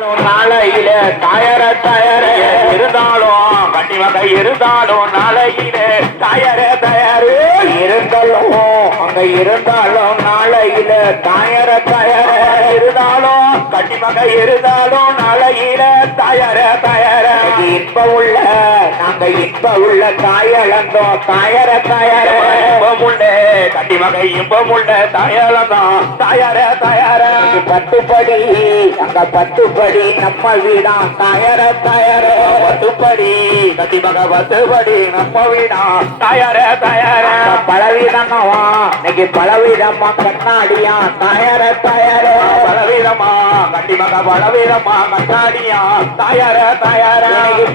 நாளையில தாயர தயார இருந்தாலும் கண்டிப்பாக இருந்தாலும் நாளையில தாயர தயாரு இருந்தாலும் அங்க இருந்தாலும் நாளையில தாயர தயார இருந்தாலும் கண்டிப்பாக இருந்தாலும் நாளையில தாயர தயார இன்ப உள்ள நாங்க இன்ப உள்ள தாயளந்தோம் தாயர தயார இன்பம் உள்ள கண்டிப்பாக இன்பம் உள்ள தாயளந்தோம் தாயர தயார பட்டுப்படி அங்க பட்டுப்படி நம்ம வீடா தாயர தயார பட்டுப்படி கண்டிப்பாக பட்டுப்படி நம்ம வீடா தாயர தயார பலவிதமாவா இன்னைக்கு பலவிதமா கண்ணாடியா தாயர தயார பலவிதமா கண்டிப்பாக பலவிதமா கண்ணாடியா தாயர தயார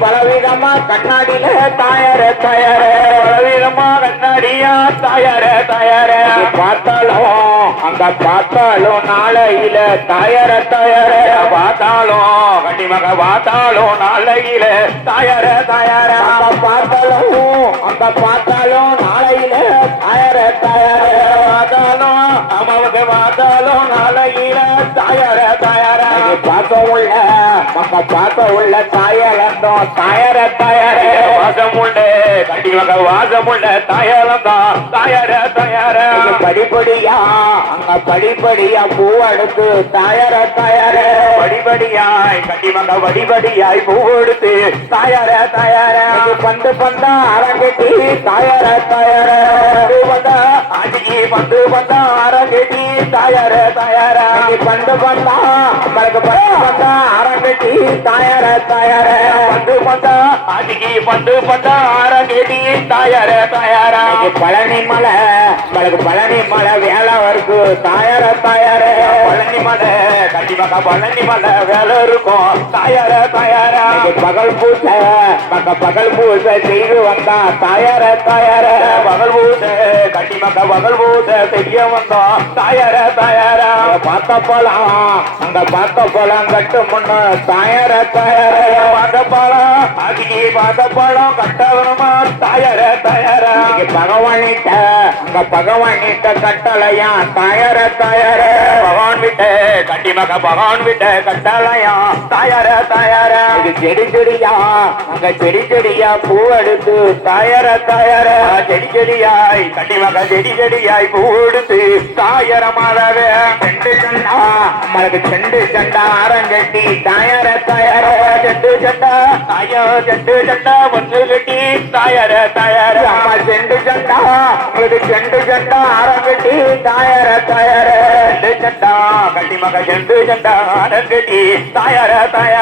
பலவிதமா கண்ணாடியில தாயர தயார பலவிதமா கண்ணாடியா தாயர தயார பார்த்தாலும் அங்க பார்த்தாலும் நாளையில தாயர தயார பார்த்தாலும் கண்டிப்பாக பார்த்தாலும் நாளையில தாயர தயார பார்த்தாலும் அங்க பார்த்தாலும் நாளையில தாயர தயார பார்த்தாலும் அம்மாவுக்கு பார்த்தாலும் நாளையில தாயர தயார பார்க்க உள்ள மக்க பார்க்க உள்ள தாயலந்தோம் தாயர தயார வாசம் உண்டு கண்டிப்பாக வாசம் உள்ள தாயலந்தோம் தாயர தயார படிப்படியா அங்க படிப்படியா பூ எடுத்து தாயர தயார படிப்படியாய் கண்டிப்பாக படிப்படியாய் பூ எடுத்து தாயர தயார பந்து பந்தா அரங்கட்டி தாயர தயார பந்தா ஆட்சிக்கு பந்து பந்தா அரங்கட்டி தாயர தயார பந்து பந்தா நம்மளுக்கு பந்து பந்தா அரங்கட்டி தாயர தயார பந்து பந்தா ஆட்சிக்கு பந்து பந்தா அரங்கட்டி தாயர தயார பழனி மலை நம்மளுக்கு பழனி மலை வேலை இருக்கு தாயர தயார பழனி மலை கண்டிப்பாக பழனி மலை வேலை இருக்கும் தாயர தயார பகல் பூசை பகல் பூசை செய்து வந்தா தாயர தயார பகல் பூசை கண்டிப்பாக பகல் பூசை செய்ய வந்தோம் தாயர தயார பார்த்த போலாம் அங்க பார்த்த போலாம் கட்டு முன்ன தாயர தயார பார்த்த போலாம் அதுக்கு பார்த்த போலாம் கட்டணுமா தாயர தயார பகவானிட்ட அங்க பகவானிட்ட கட்டளையா தாயர தயார பகவான் விட்ட கண்டிப்பாக பகவான் விட்ட கட்டளையா தாயர தயார செடி செடியா அங்க செடி செடியா பூ எடுத்து தாயர தயார செடி செடியாய் கண்டிப்பாக செடி செடியாய் பூ எடுத்து தாயர மாதவே செண்டு சண்டா நம்மளுக்கு செண்டு சண்டா அரங்கட்டி தாயர தயார செண்டு சண்டா தாயோ செண்டு சண்டா ஒன்று கட்டி தாயர தயார அம்மா செண்டு சண்டா உங்களுக்கு செண்டு சண்டா அரங்கட்டி தாயர தயார செண்டு சண்டா கண்டிப்பாக செண்டு சண்டா அரங்கட்டி தாயர தயார